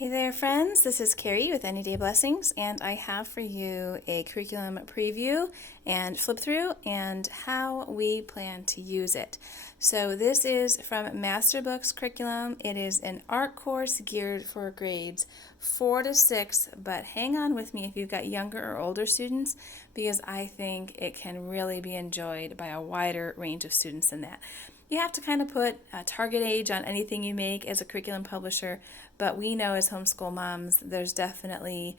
Hey there, friends. This is Carrie with Any Day Blessings, and I have for you a curriculum preview and flip through and how we plan to use it. So, this is from Master Books Curriculum. It is an art course geared for grades 4 to 6, but hang on with me if you've got younger or older students because I think it can really be enjoyed by a wider range of students than that. You have to kind of put a target age on anything you make as a curriculum publisher, but we know as homeschool moms there's definitely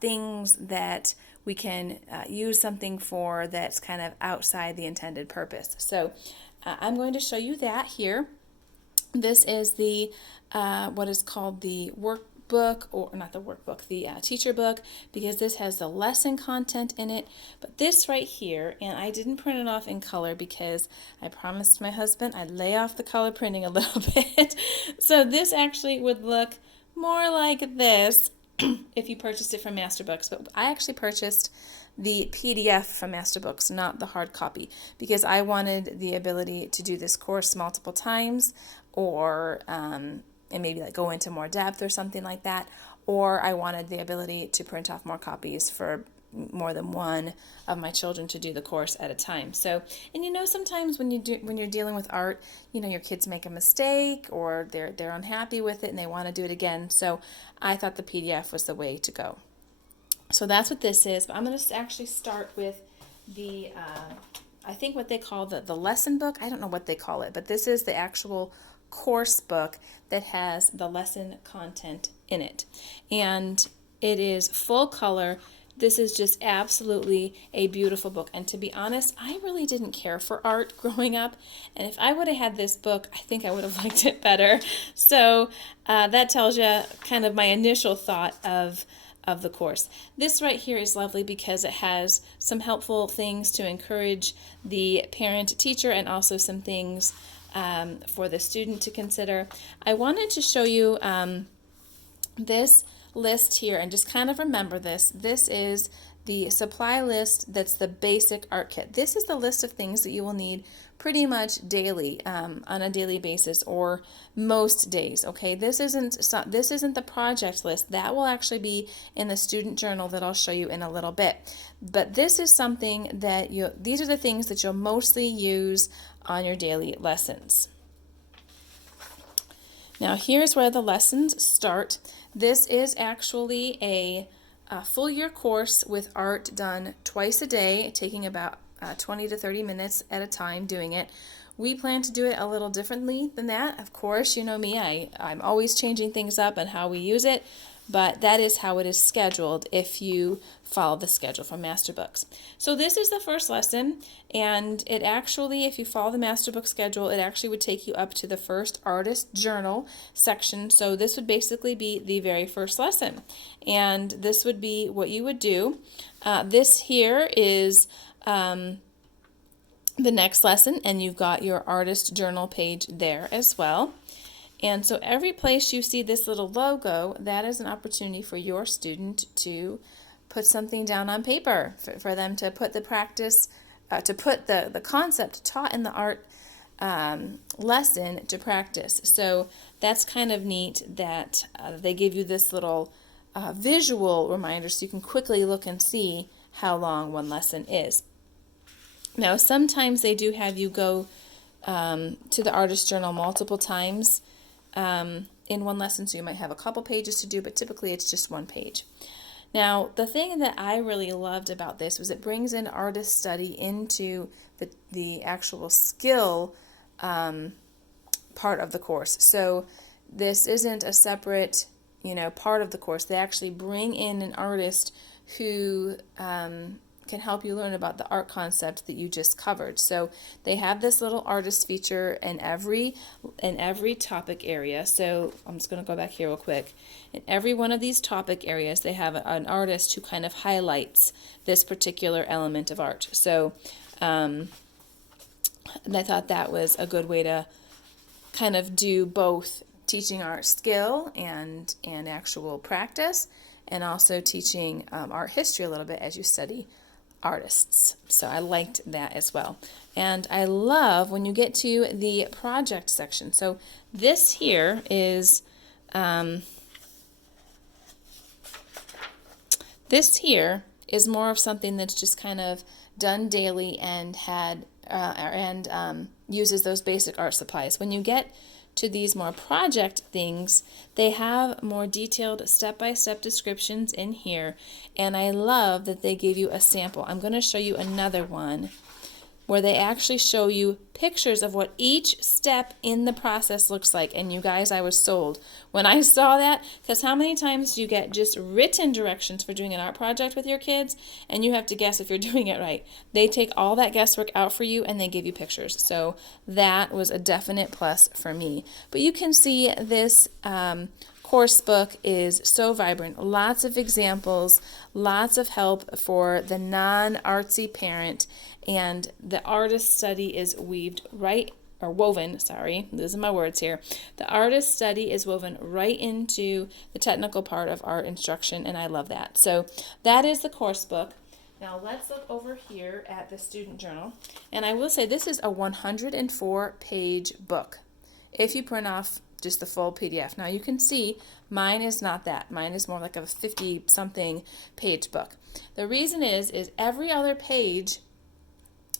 things that we can use something for that's kind of outside the intended purpose. So I'm going to show you that here. This is the what is called the workbook, or not the workbook, the teacher book, because this has the lesson content in it. But this right here, and I didn't print it off in color because I promised my husband I'd lay off the color printing a little bit. So this actually would look more like this if you purchased it from Master Books. But I actually purchased the PDF from Master Books, not the hard copy, because I wanted the ability to do this course multiple times, or and maybe like go into more depth or something like that, or I wanted the ability to print off more copies for more than one of my children to do the course at a time. So, and sometimes when you're dealing with art, your kids make a mistake or they're unhappy with it and they want to do it again. So I thought the PDF was the way to go. So that's what this is. But I'm going to actually start with the I think what they call the lesson book. I don't know what they call it, but this is the actual course book that has the lesson content in it. And it is full color. This is just absolutely a beautiful book. And to be honest, I really didn't care for art growing up. And if I would have had this book, I think I would have liked it better. So that tells you kind of my initial thought of the course. This right here is lovely because it has some helpful things to encourage the parent teacher and also some things for the student to consider. I wanted to show you this list here and just kind of remember this. This is the supply list that's the basic art kit. This is the list of things that you will need pretty much daily, on a daily basis, or most days. Okay, this isn't the project list. That will actually be in the student journal that I'll show you in a little bit. But this is something that these are the things that you'll mostly use on your daily lessons. Now here's where the lessons start. This is actually a full year course with art done twice a day, taking about 20 to 30 minutes at a time doing it. We plan to do it a little differently than that. Of course, you know me, I'm always changing things up and how we use it, but that is how it is scheduled if you follow the schedule from Master Books. So this is the first lesson, and it actually, if you follow the Master Book schedule, it actually would take you up to the first artist journal section. So this would basically be the very first lesson, and this would be what you would do. This here is the next lesson, and you've got your artist journal page there as well. And so every place you see this little logo, that is an opportunity for your student to put something down on paper, for them to put the practice, to put the concept taught in the art lesson to practice. So that's kind of neat that they give you this little visual reminder so you can quickly look and see how long one lesson is. Now, sometimes they do have you go to the artist journal multiple times in one lesson, so you might have a couple pages to do, but typically it's just one page. Now, the thing that I really loved about this was it brings in artist study into the actual skill part of the course. So this isn't a separate, part of the course. They actually bring in an artist who can help you learn about the art concept that you just covered. So they have this little artist feature in every topic area. So I'm just going to go back here real quick. In every one of these topic areas, they have an artist who kind of highlights this particular element of art. So and I thought that was a good way to kind of do both teaching art skill and actual practice, and also teaching art history a little bit as you study artists. So I liked that as well. And I love when you get to the project section. So this here is This here is more of something that's just kind of done daily and uses those basic art supplies. When you get to these more project things, they have more detailed step-by-step descriptions in here, and I love that they give you a sample. I'm going to show you another one where they actually show you pictures of what each step in the process looks like. And you guys, I was sold when I saw that, because how many times do you get just written directions for doing an art project with your kids and you have to guess if you're doing it right? They take all that guesswork out for you and they give you pictures. So that was a definite plus for me. But you can see this course book is so vibrant. Lots of examples, lots of help for the non-artsy parent, and the artist study is woven, losing my words here. The artist study is woven right into the technical part of art instruction, and I love that. So that is the course book. Now let's look over here at the student journal, and I will say this is a 104-page book if you print off just the full PDF. Now you can see mine is not that. Mine is more like a 50-something page book. The reason is every other page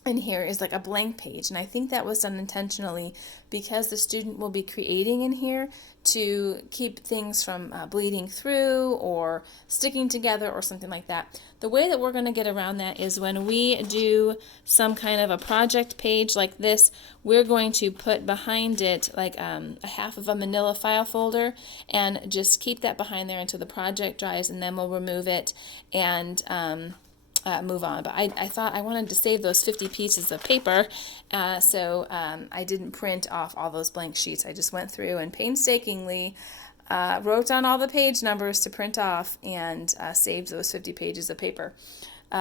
in here is like a blank page, and I think that was done intentionally because the student will be creating in here to keep things from bleeding through or sticking together or something like that. The way that we're going to get around that is when we do some kind of a project page like this, we're going to put behind it like a half of a manila file folder and just keep that behind there until the project dries, and then we'll remove it and move on. But I thought I wanted to save those 50 pieces of paper, so I didn't print off all those blank sheets. I just went through and painstakingly wrote down all the page numbers to print off and saved those 50 pages of paper.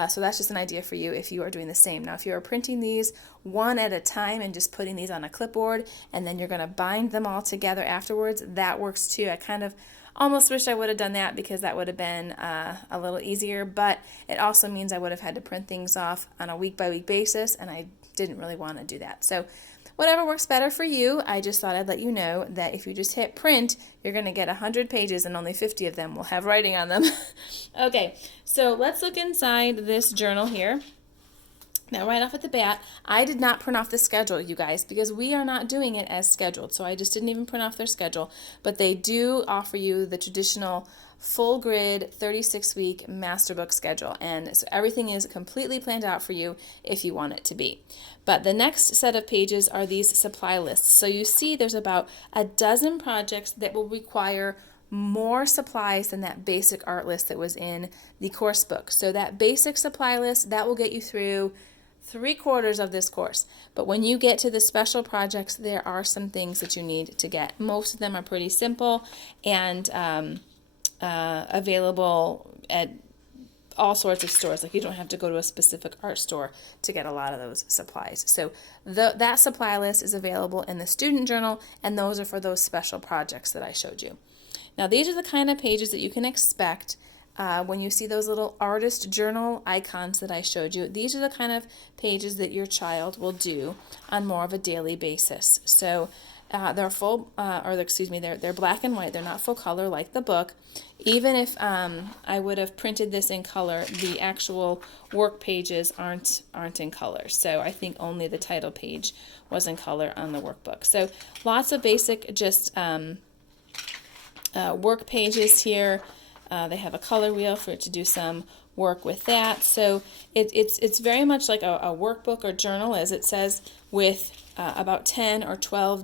So that's just an idea for you if you are doing the same. Now, if you are printing these one at a time and just putting these on a clipboard and then you're going to bind them all together afterwards, that works too. I kind of almost wish I would have done that because that would have been a little easier, but it also means I would have had to print things off on a week-by-week basis, and I didn't really want to do that. So whatever works better for you, I just thought I'd let you know that if you just hit print, you're going to get 100 pages and only 50 of them will have writing on them. Okay, so let's look inside this journal here. Now, right off at the bat, I did not print off the schedule, you guys, because we are not doing it as scheduled. So I just didn't even print off their schedule. But they do offer you the traditional full grid 36-week master book schedule. And so everything is completely planned out for you if you want it to be. But the next set of pages are these supply lists. So you see there's about a dozen projects that will require more supplies than that basic art list that was in the course book. So that basic supply list, that will get you through 3/4 of this course. But when you get to the special projects, there are some things that you need to get. Most of them are pretty simple and available at all sorts of stores. Like you don't have to go to a specific art store to get a lot of those supplies. So that supply list is available in the student journal, and those are for those special projects that I showed you. Now these are the kind of pages that you can expect when you see those little artist journal icons that I showed you. These are the kind of pages that your child will do on more of a daily basis. So they're they're black and white. They're not full color like the book. Even if I would have printed this in color, the actual work pages aren't in color. So I think only the title page was in color on the workbook. So lots of basic just work pages here. They have a color wheel for it to do some work with that. So it's very much like a workbook or journal, as it says, with about 10 or 12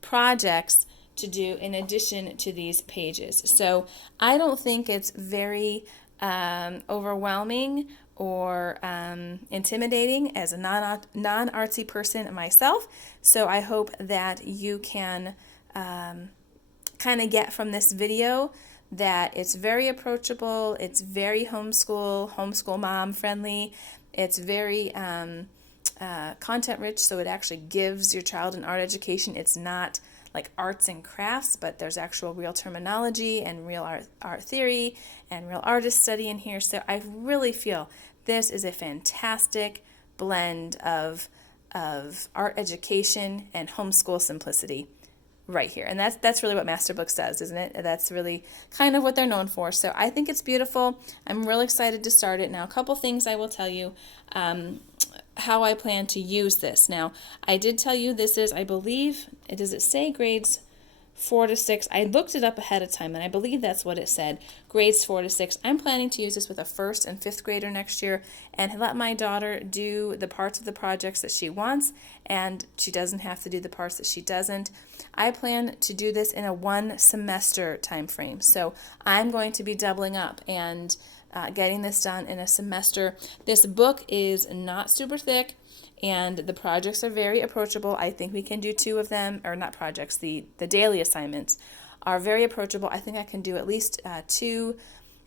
projects to do in addition to these pages. So I don't think it's very overwhelming or intimidating as a non-artsy person myself. So I hope that you can kind of get from this video that it's very approachable, it's very homeschool mom friendly, it's very content rich, so it actually gives your child an art education. It's not like arts and crafts, but there's actual real terminology and real art theory and real artist study in here. So I really feel this is a fantastic blend of art education and homeschool simplicity. right here. And that's really what Masterbooks does, isn't it? That's really kind of what they're known for. So I think it's beautiful. I'm really excited to start it. Now, a couple things I will tell you how I plan to use this. Now, I did tell you this is, I believe, does it say grades 4 to 6? I looked it up ahead of time, and I believe that's what it said, grades 4 to 6. I'm planning to use this with a 1st and 5th grader next year and let my daughter do the parts of the projects that she wants, and she doesn't have to do the parts that she doesn't. I plan to do this in a 1 semester time frame, so I'm going to be doubling up and getting this done in a semester. This book is not super thick, and the projects are very approachable. I think we can do 2 of them, or not projects, the daily assignments are very approachable. I think I can do at least 2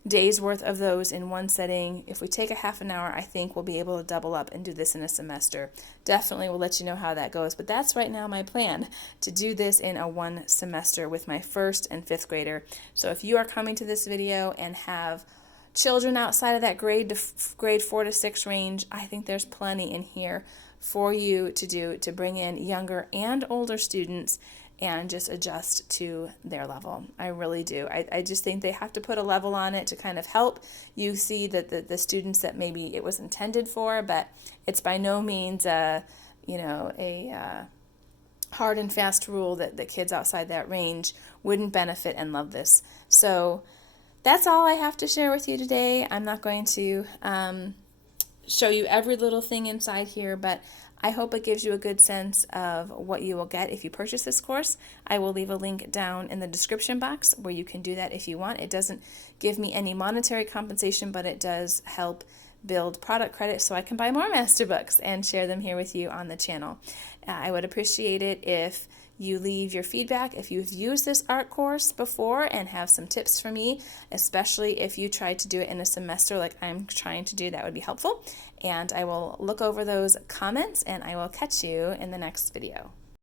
days worth of those in one setting. If we take a half an hour, I think we'll be able to double up and do this in a semester. Definitely will let you know how that goes, but that's right now my plan, to do this in a 1 semester with my 1st and 5th grader. So if you are coming to this video and have children outside of that grade 4 to 6 range, I think there's plenty in here for you to do to bring in younger and older students and just adjust to their level. I really do. I just think they have to put a level on it to kind of help you see that the students that maybe it was intended for, but it's by no means a hard and fast rule that the kids outside that range wouldn't benefit and love this. So that's all I have to share with you today. I'm not going to show you every little thing inside here, but I hope it gives you a good sense of what you will get if you purchase this course. I will leave a link down in the description box where you can do that if you want. It doesn't give me any monetary compensation, but it does help build product credit so I can buy more master books and share them here with you on the channel. I would appreciate it if you leave your feedback if you've used this art course before and have some tips for me, especially if you tried to do it in a semester like I'm trying to do. That would be helpful. And I will look over those comments and I will catch you in the next video.